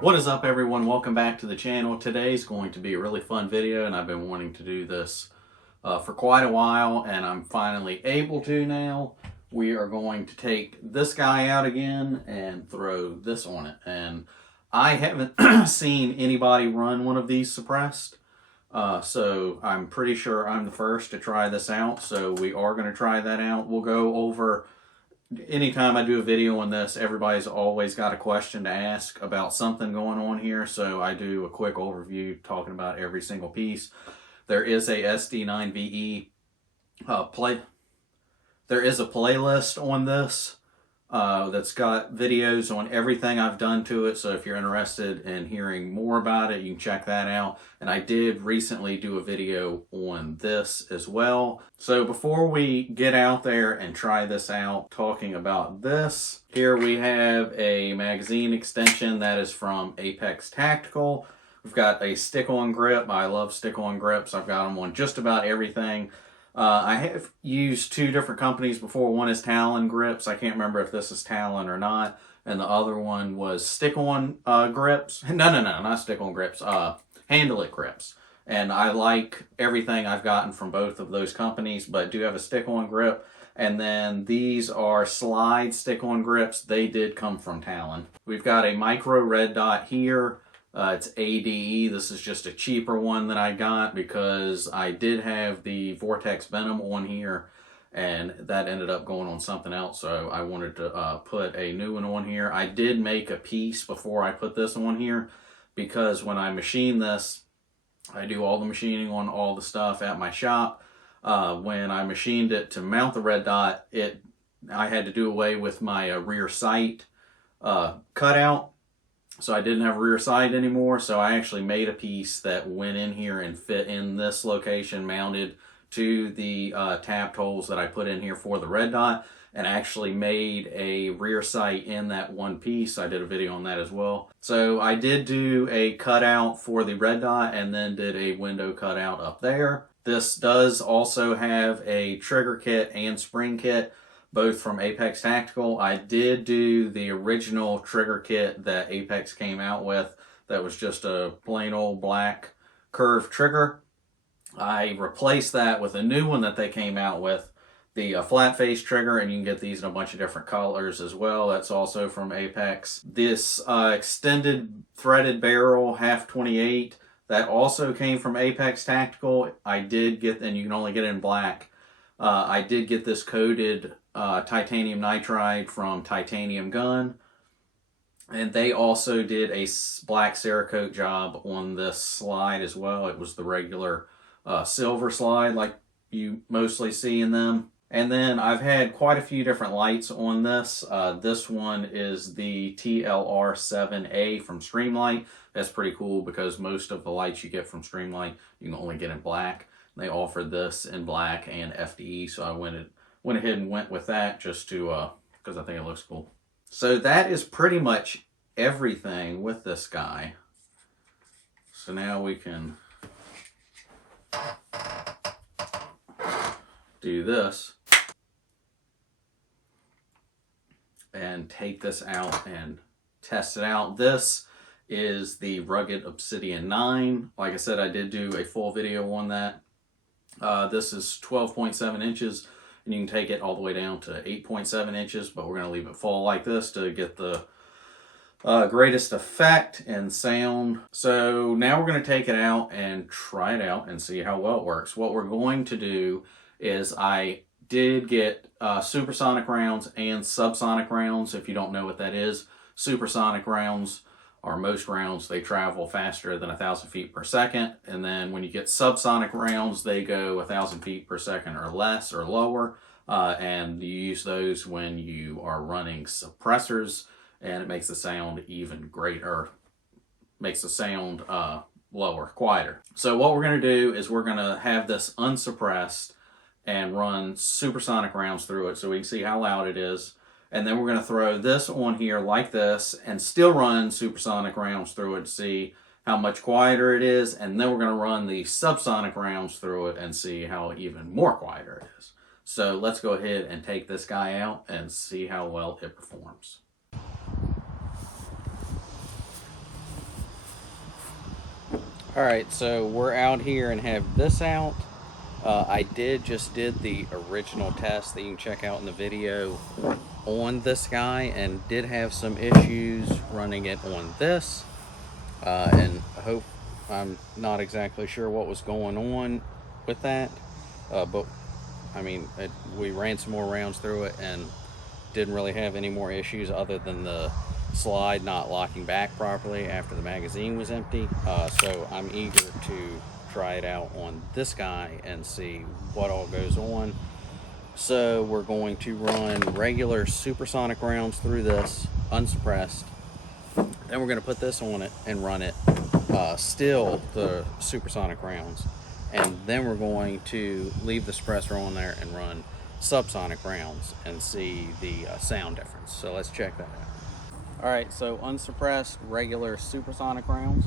What is up, everyone? Welcome back to the channel. Today's going to be a really fun video, and I've been wanting to do this for quite a while, and I'm finally able to now. We are going to take this guy out again and throw this on it. And I haven't seen anybody run one of these suppressed, so I'm pretty sure I'm the first to try this out. So we are going to try that out. We'll go over... Anytime I do a video on this, everybody's always got a question to ask about something going on here, so I do a quick overview talking about every single piece. There is a SD9VE There is a playlist on this that's got videos on everything I've done to it, so if you're interested in hearing more about it, you can check that out. And I did recently do a video on this as well. So before we get out there and try this out, talking about this, here we have a magazine extension that is from Apex Tactical. We've got a stick-on grip. I love stick-on grips. I've got them on just about everything. I have used two different companies before. One is Talon grips. I can't remember if this is Talon or not. And the other one was stick-on grips. No, not stick-on grips. Handle it grips. And I like everything I've gotten from both of those companies, but do have a stick-on grip. And then these are slide stick-on grips. They did come from Talon. We've got a micro red dot here. It's ADE. This is just a cheaper one that I got because I did have the Vortex Venom on here, and that ended up going on something else, so I wanted to put a new one on here. I did make a piece before I put this on here because when I machine this, I do all the machining on all the stuff at my shop. When I machined it to mount the red dot, I had to do away with my rear sight cutout. So I didn't have rear sight anymore, so I actually made a piece that went in here and fit in this location, mounted to the tapped holes that I put in here for the red dot, and actually made a rear sight in that one piece. I did a video on that as well. So I did do a cutout for the red dot and then did a window cutout up there. This does also have a trigger kit and spring kit, both from Apex Tactical. I did do the original trigger kit that Apex came out with. That was just a plain old black curved trigger. I replaced that with a new one that they came out with, the flat face trigger, and you can get these in a bunch of different colors as well. That's also from Apex. This extended threaded barrel, half 28, that also came from Apex Tactical. I did get, and you can only get it in black. I did get this coated titanium nitride from Titanium Gun, and they also did a black Cerakote job on this slide as well. It was the regular silver slide like you mostly see in them. And then I've had quite a few different lights on this. This one is the TLR7A from Streamlight. That's pretty cool because most of the lights you get from Streamlight you can only get in black. They offered this in black and FDE, so I went ahead and went with that just to because I think it looks cool. So that is pretty much everything with this guy. So now we can do this and take this out and test it out. This is the rugged Obsidian 9. Like I said, I did do a full video on that. This is 12.7 inches, and you can take it all the way down to 8.7 inches, but we're going to leave it full like this to get the greatest effect and sound. So now we're going to take it out and try it out and see how well it works. What we're going to do is I did get supersonic rounds and subsonic rounds. If you don't know what that is, supersonic rounds are most rounds, they travel faster than 1,000 feet per second. And then when you get subsonic rounds, they go 1,000 feet per second or less or lower. And you use those when you are running suppressors, and it makes the sound even greater, makes the sound lower, quieter. So what we're going to do is we're going to have this unsuppressed and run supersonic rounds through it so we can see how loud it is. And then we're going to throw this on here like this and still run supersonic rounds through it to see how much quieter it is. And then we're going to run the subsonic rounds through it and see how even more quieter it is. So let's go ahead and take this guy out and see how well it performs. Alright, so we're out here and have this out. I just did the original test that you can check out in the video on this guy, and did have some issues running it on this. And I'm not exactly sure what was going on with that. But I mean, we ran some more rounds through it and didn't really have any more issues other than the slide not locking back properly after the magazine was empty. So I'm eager to try it out on this guy and see what all goes on. So we're going to run regular supersonic rounds through this, unsuppressed. Then we're going to put this on it and run it still the supersonic rounds. And then we're going to leave the suppressor on there and run subsonic rounds and see the sound difference. So let's check that out. Alright, so unsuppressed, regular supersonic rounds.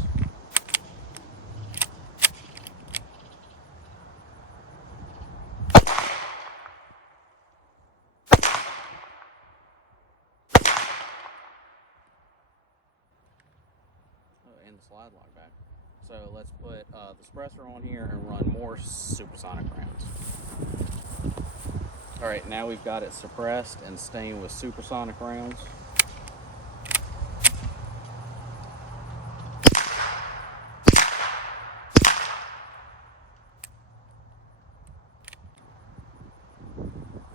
And the slide lock back. So let's put the suppressor on here and run more supersonic rounds. Alright, now we've got it suppressed and staying with supersonic rounds.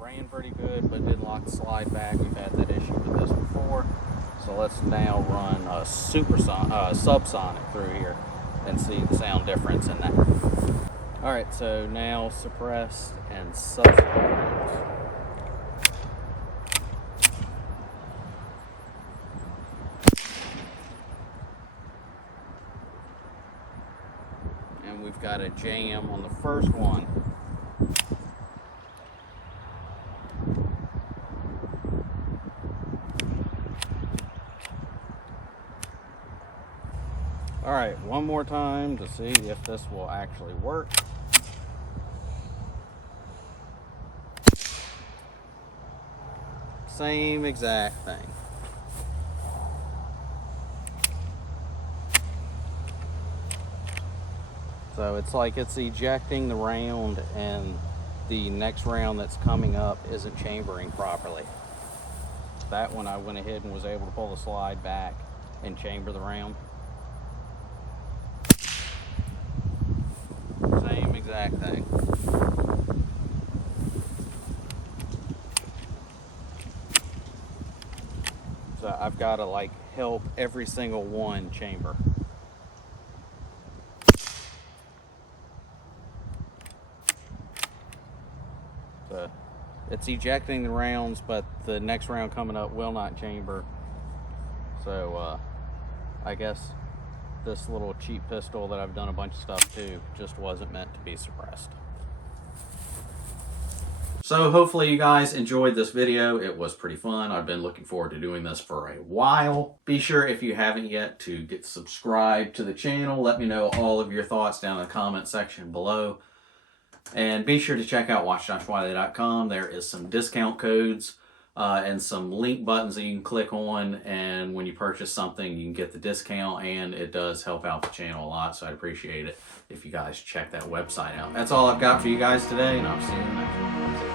Ran pretty good, but didn't lock the slide back. We've had that issue with this before. So let's now run a subsonic through here and see the sound difference in that. Alright, so now suppressed and subsonic. And we've got a jam on the first one. Alright, one more time to see if this will actually work. Same exact thing. So it's like it's ejecting the round, and the next round that's coming up isn't chambering properly. That one I went ahead and was able to pull the slide back and chamber the round. Same exact thing. So I've got to like help every single one chamber. So it's ejecting the rounds, but the next round coming up will not chamber. So I guess this little cheap pistol that I've done a bunch of stuff to just wasn't meant to be suppressed. So hopefully you guys enjoyed this video. It was pretty fun. I've been looking forward to doing this for a while. Be sure, if you haven't yet, to get subscribed to the channel. Let me know all of your thoughts down in the comment section below. And be sure to check out watch.wiley.com. There is some discount codes and some link buttons that you can click on, and when you purchase something you can get the discount, and it does help out the channel a lot, so I'd appreciate it if you guys check that website out. That's all I've got for you guys today, and I'll see you in the next one.